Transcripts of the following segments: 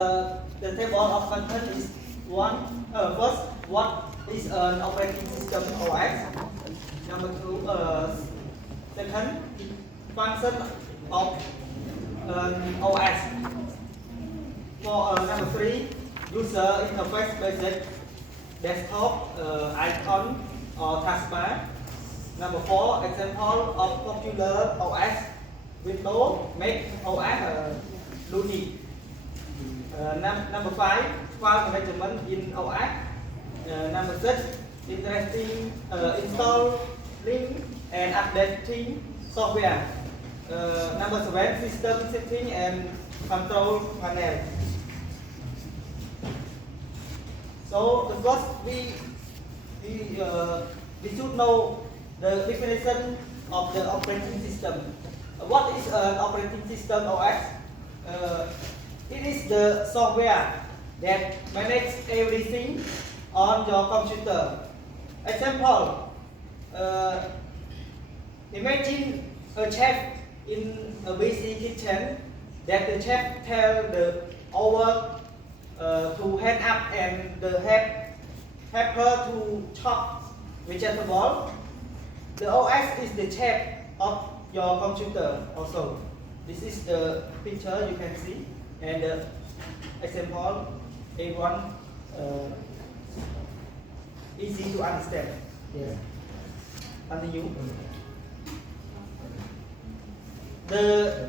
The table of content is first, what is an operating system OS? Number two, second, function of OS. For number three, user interface basic desktop icon or taskbar. Number four, example of popular OS. Windows, Mac OS, Linux. Number five, file management in OS. Number six, interesting installing and updating software. Number seven, system setting and control panel. So the first we should know the definition of the operating system. What is an operating system OS? It is the software that manages everything on your computer. Example, imagine a chef in a busy kitchen that the chef tells the worker to hand up and the helper to chop vegetable. The OS is the chef of your computer also. This is the picture you can see. And example A1 easy to understand. Yes. Continue. The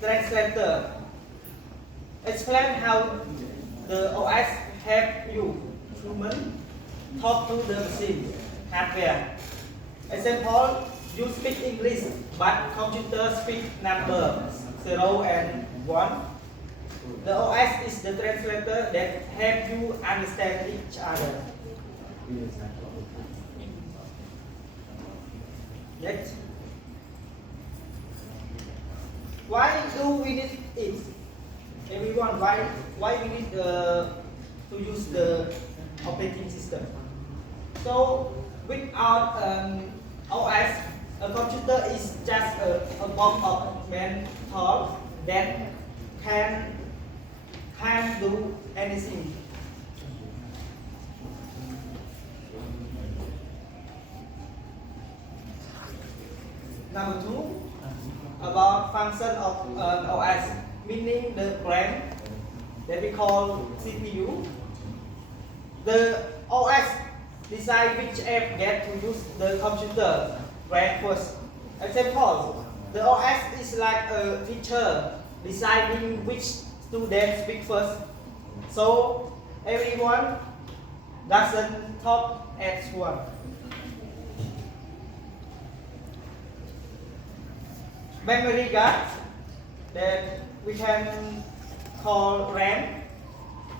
translator explain how the OS help you human talk to the machine hardware. Example, you speak English but computer speak number 0 and 1. The OS is the translator that help you understand each other. Next. Why do we need it? Everyone, why we need to use the operating system? So without OS, a computer is just a bunch of mental that can't do anything. Number two, about function of OS, meaning the brain that we call CPU. The OS decide which app get to use the computer brain first. Example, the OS is like a teacher deciding which students speak first. So everyone doesn't talk at once. Memory card that we can call RAM.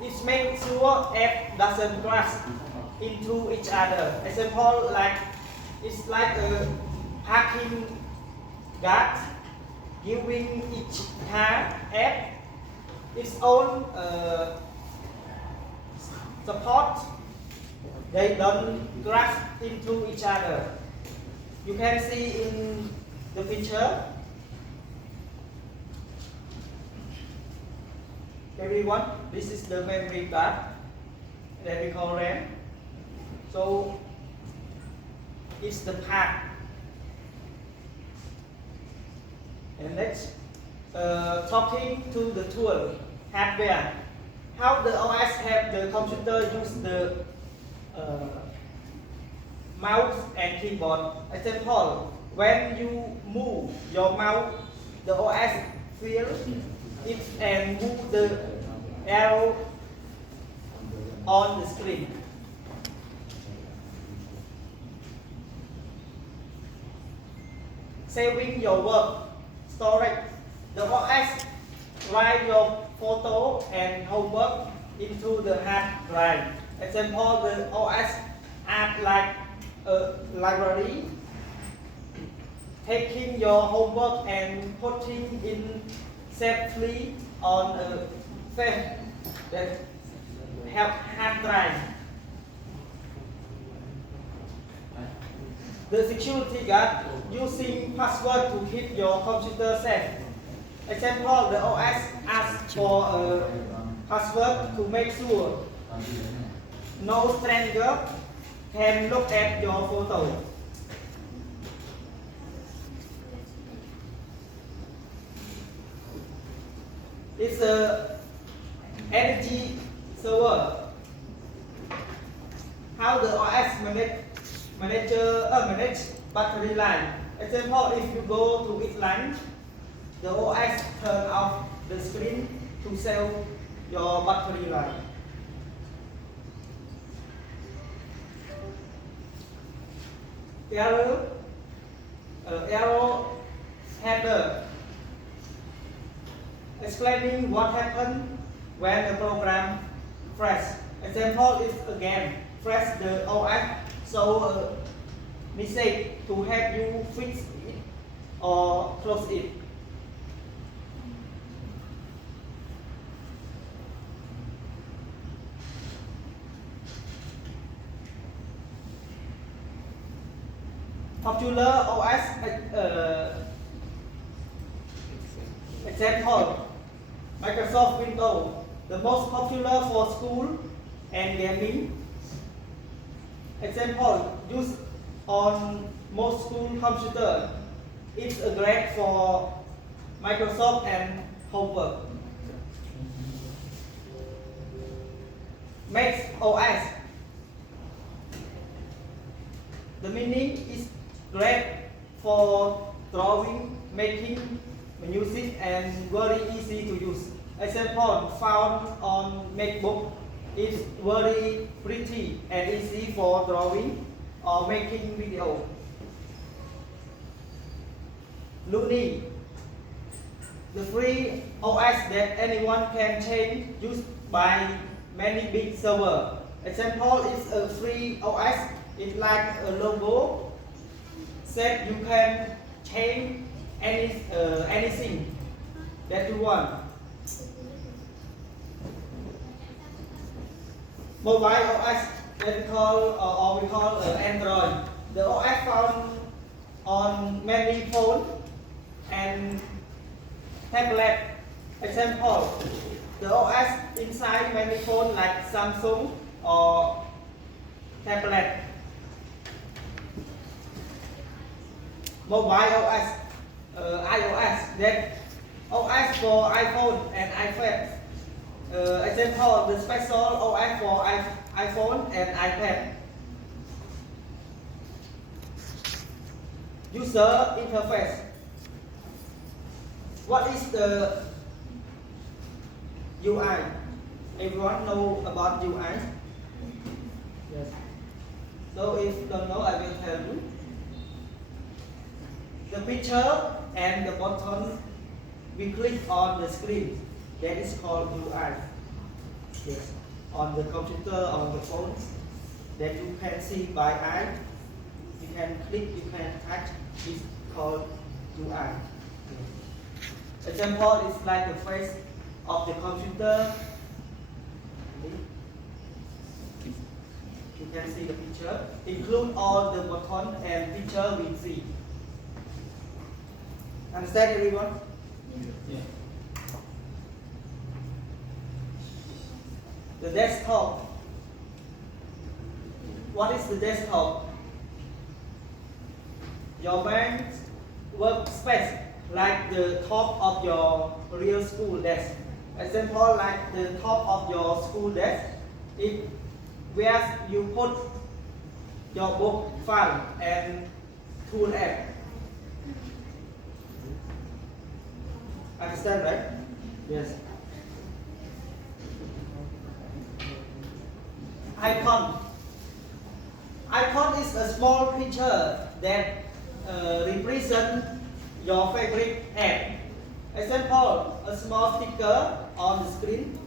It makes sure app doesn't crash into each other. Example, like it's like a parking guard giving each car app its own support. They don't crash into each other. You can see in the picture. Everyone, this is the memory card that we call RAM. So it's the part. And next, talking to the tool hardware. How the OS help the computer use the mouse and keyboard. Example, when you move your mouse, the OS feels it and move the arrow on the screen. Saving your work storage. The OS write your photo and homework into the hard drive. Example, the OS act like a library, taking your homework and putting in safely on a flash that have hard drive. The security guard using password to keep your computer safe. Example, the OS asks for a password to make sure no stranger can look at your photo. It's a energy server. How the OS manage battery line. Example, if you go to its line, the OS turn off the screen to save your battery line. Error header explaining what happened when the program crashed. Example is again press the OS so a message to help you fix it or close it. Popular OS example, Microsoft Windows, the most popular for school and gaming. Example, used on most school computers. It's a great for Microsoft and homework. Mac OS. The meaning is great for drawing, making music, and very easy to use. Example found on MacBook is very pretty and easy for drawing or making video. Looney, the free OS that anyone can change used by many big servers. Example is a free OS. It's like a logo. Said you can change anything that you want. Mobile OS that we call Android. The OS found on many phones and tablet. Example, the OS inside many phones like Samsung or tablet. Mobile OS, iOS, that OS for iPhone and iPad. Example, the special OS for iPhone and iPad. User interface. What is the UI? Everyone know about UI? Yes. So if you don't know, I will tell you. The picture and the button we click on the screen, that is called UI. Yes. On the computer, on the phone, that you can see by eye, you can click, you can touch, is called UI. Example is like the face of the computer. You can see the picture, include all the button and picture we see. Understand everyone? Yeah. The desktop. What is the desktop? Your main workspace, like the top of your real school desk. Example, like the top of your school desk, it where you put your book, file, and tool app. Understand, right? Yes. Icon. Icon is a small picture that represents your favorite app. Example, a small sticker on the screen.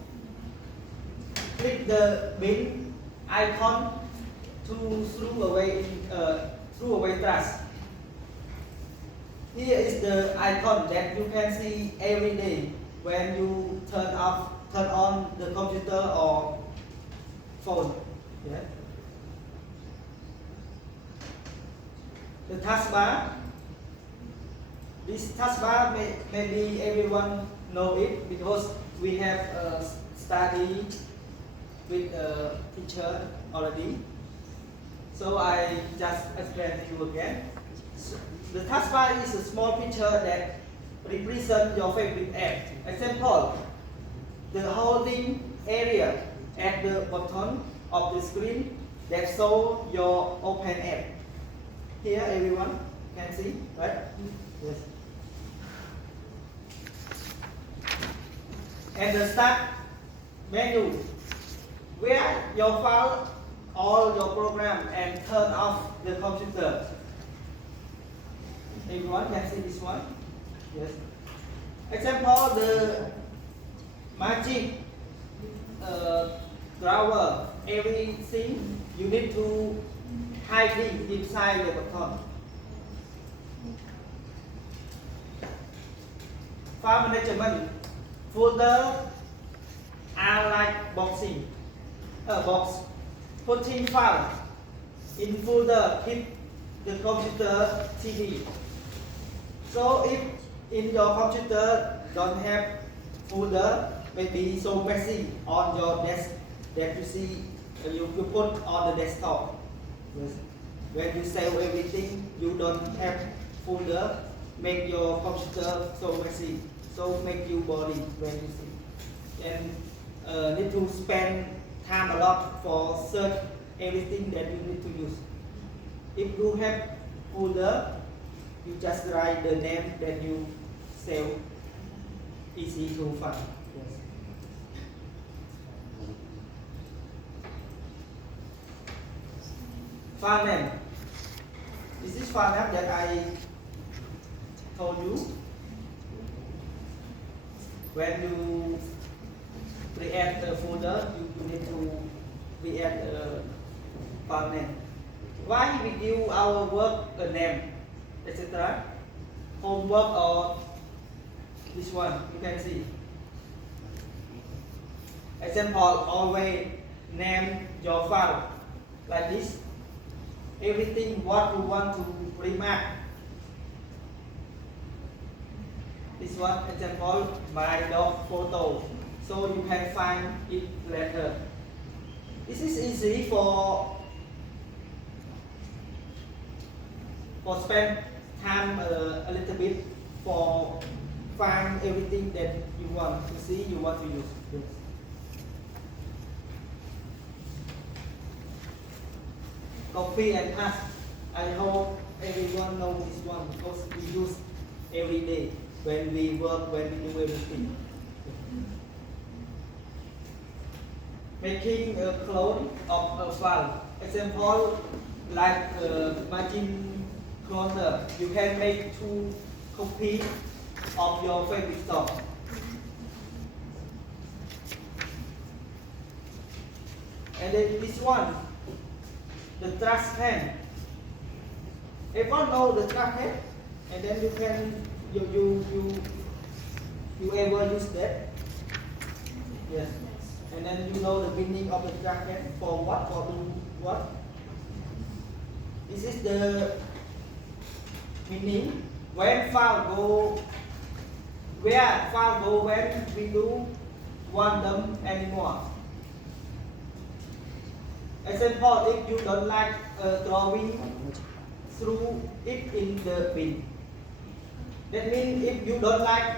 Click the bin icon to throw away trash. Here is the icon that you can see every day when you turn on the computer or phone. Yeah. The taskbar. This taskbar maybe everyone know it because we have study with a teacher already. So I just explain to you again. So the taskbar is a small picture that represents your favorite app. Example, the holding area at the bottom of the screen that shows your open app. Here everyone can see, right? Yes. And the start menu, where your file all your program and turn off the computer. Everyone can see this one? Yes. Example, the magic drawer, everything you need to hide it inside the button. File management, folder are like boxing, box. Putting file in folder keep the computer TV. So if in your computer don't have folder, maybe so messy on your desk that you see you put on the desktop. Yes. When you save everything, you don't have folder, make your computer so messy, so make you boring when you see. And need to spend time a lot for search everything that you need to use. If you have folder, you just write the name that you save, easy to find. Yes. File name. This is file name that I told you. When you create a folder, you need to create a file name. Why we give our work a name, etc. Homework or this one, you can see. Example, always name your file like this. Everything what you want to remark. This one, example, my dog photo. So you can find it later. This is easy for spend time a little bit for find everything that you want to see, you want to use. Yes. Copy and paste. I hope everyone knows this one because we use every day when we work, when we do everything. Making a clone of a file. Example, like margin cloner, you can make 2 copies of your favorite song. And then this one, the trash can. Everyone know the trash can, and then you can you ever use that? Yes. And then you know the meaning of the trash can for what, for do what. This is the meaning when file go, where file go when we do want them anymore. Example, if you don't like drawing, throw it in the bin. That means if you don't like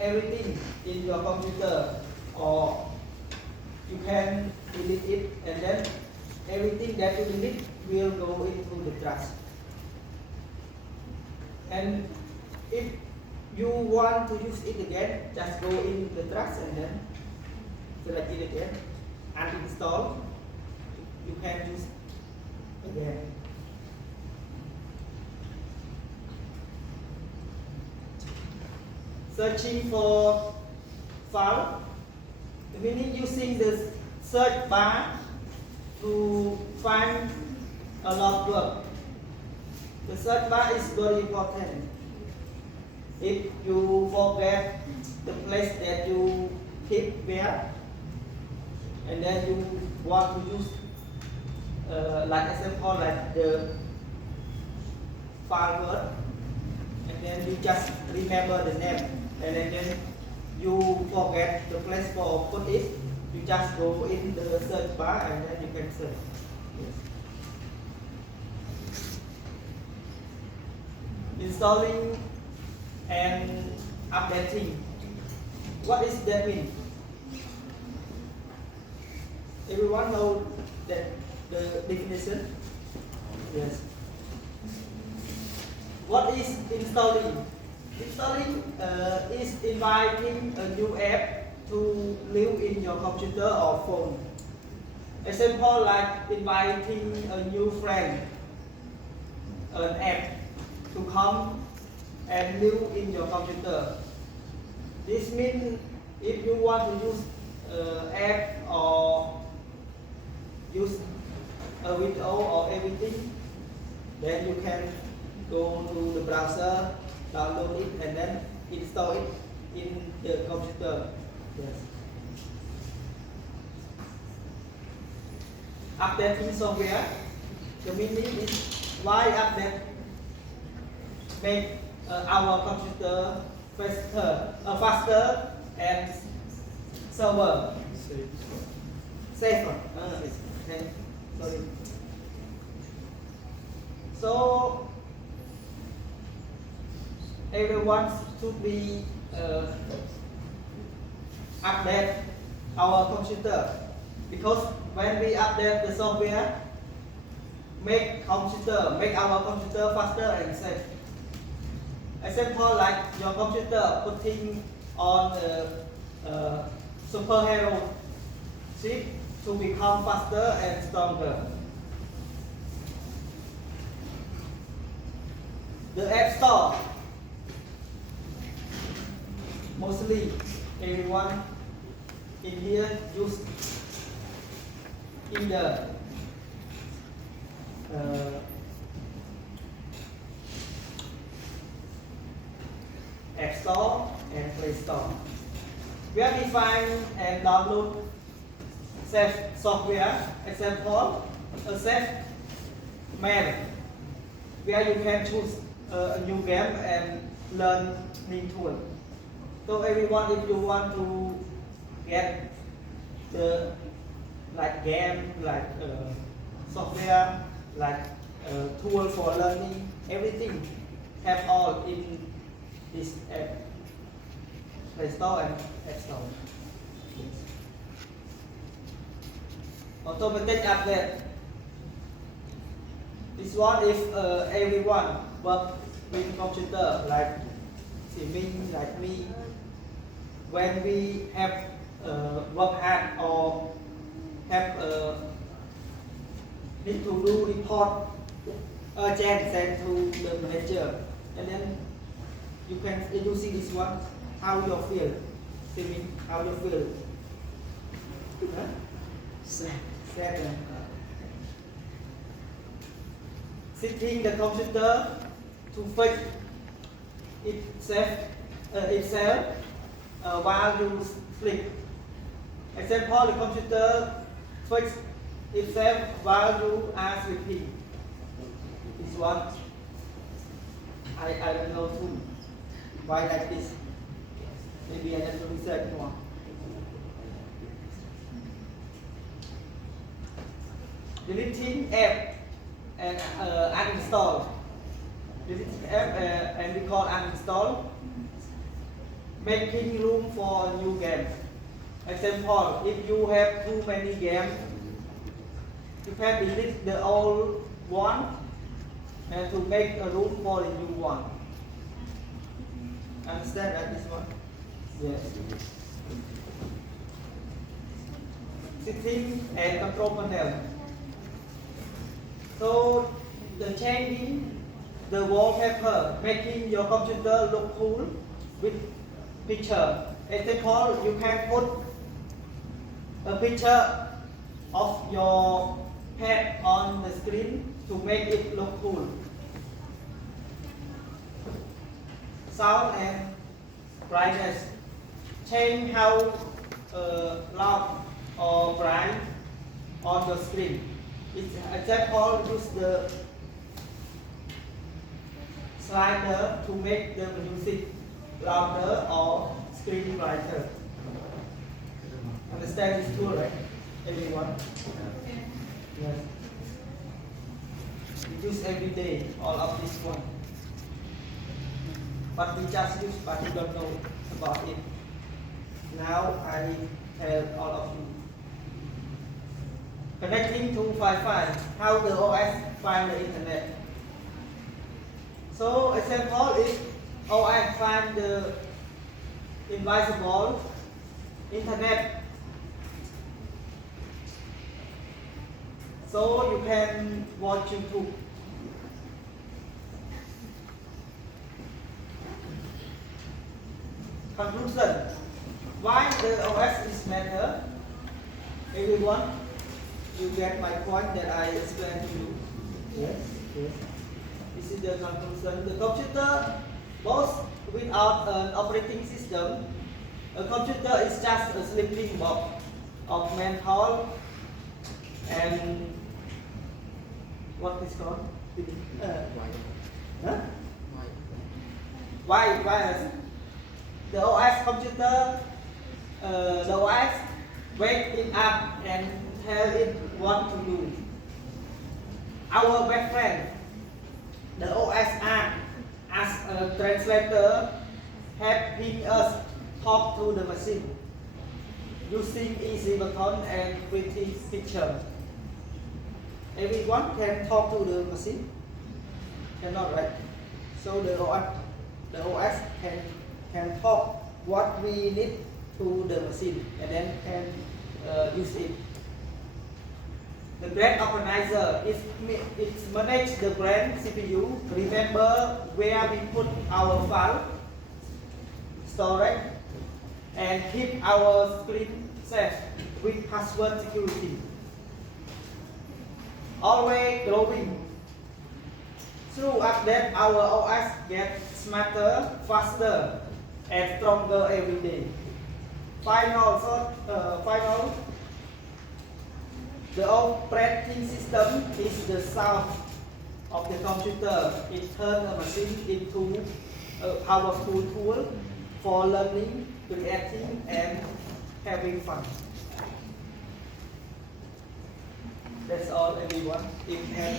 everything in your computer, or you can delete it, and then everything that you delete will go into the trash. And if you want to use it again, just go in the trash and then select it again, uninstall. You can use again. Searching for file, meaning using the search bar to find a lot of work. The search bar is very important. If you forget the place that you keep there, and then you want to use, like example, like the file word, and then you just remember the name, and then you forget the place for put it, you just go in the search bar and then you can search. Yes. Installing and updating. What is that mean? Everyone know that the definition? Yes. What is installing? Installing is inviting a new app to live in your computer or phone. Example like inviting a new friend, an app to come and live in your computer. This means if you want to use app or use a window or everything, then you can go to the browser, download it, and then install it in the computer. Yes. Updating software. The meaning is why update make our computer faster and safer. Okay. Sorry. So everyone should be update our computer, because when we update the software, make our computer faster and safe. Example like your computer putting on a superhero chip to become faster and stronger. The App Store, mostly everyone in here use either App Store and Play Store. Where we find and download safe software. Example, a safe mail, where you can choose a new game and learn new tool. So everyone, if you want to get the game, software, tool for learning, everything have all in this app, Play Store and App Store. Yes. Automatic update. This one if everyone work with computer like Simin, like me. When we have work hard or have need to do report urgent send to the manager, and then you see this one, how you feel? Simin, how you feel? Huh? Sad. Setting the computer to fix itself while you sleep. Example, the computer fix itself while you are sleeping. This one, I don't know too. Why like this? Maybe I have to research more. Deleting app and uninstall. Deleting app and we call uninstall. Making room for new games. Example, if you have too many games, you can delete the old one and to make a room for the new one. Understand that this one? Yes. Setting and control panel. So the changing the wallpaper, making your computer look cool with picture. Example, you can put a picture of your pet on the screen to make it look cool. Sound and brightness. Change how loud or bright on your screen. Example, use the slider to make the music louder or screenwriter. Understand this tool, right? Everyone? Yes. We use every day all of this one. But we just use, but you don't know about it. Now I tell all of you. Connecting to Wi-Fi, how the OS find the internet. So example, if OS find the invisible internet, so you can watch YouTube. Conclusion. Why the OS is matter? Everyone, you get my point that I explained to you. Yes, yes. This is the conclusion. The computer, both without an operating system, a computer is just a sleeping box of mental and what is called? Virus. The OS computer, the OS wake it up and tell it what to do. Our best friend, the OS act as a translator, helping us talk to the machine using easy button and pretty picture. Everyone can talk to the machine? Cannot, right? So the OS can talk what we need to the machine and then can use it. The brain organizer is manage the brain CPU, remember where we put our file, storage, and keep our screen safe with password security. Always growing. Through update, our OS gets smarter, faster, and stronger every day. Final, the operating system is the soul of the computer. It turns a machine into a powerful tool for learning, creating, and having fun. That's all, everyone. If you have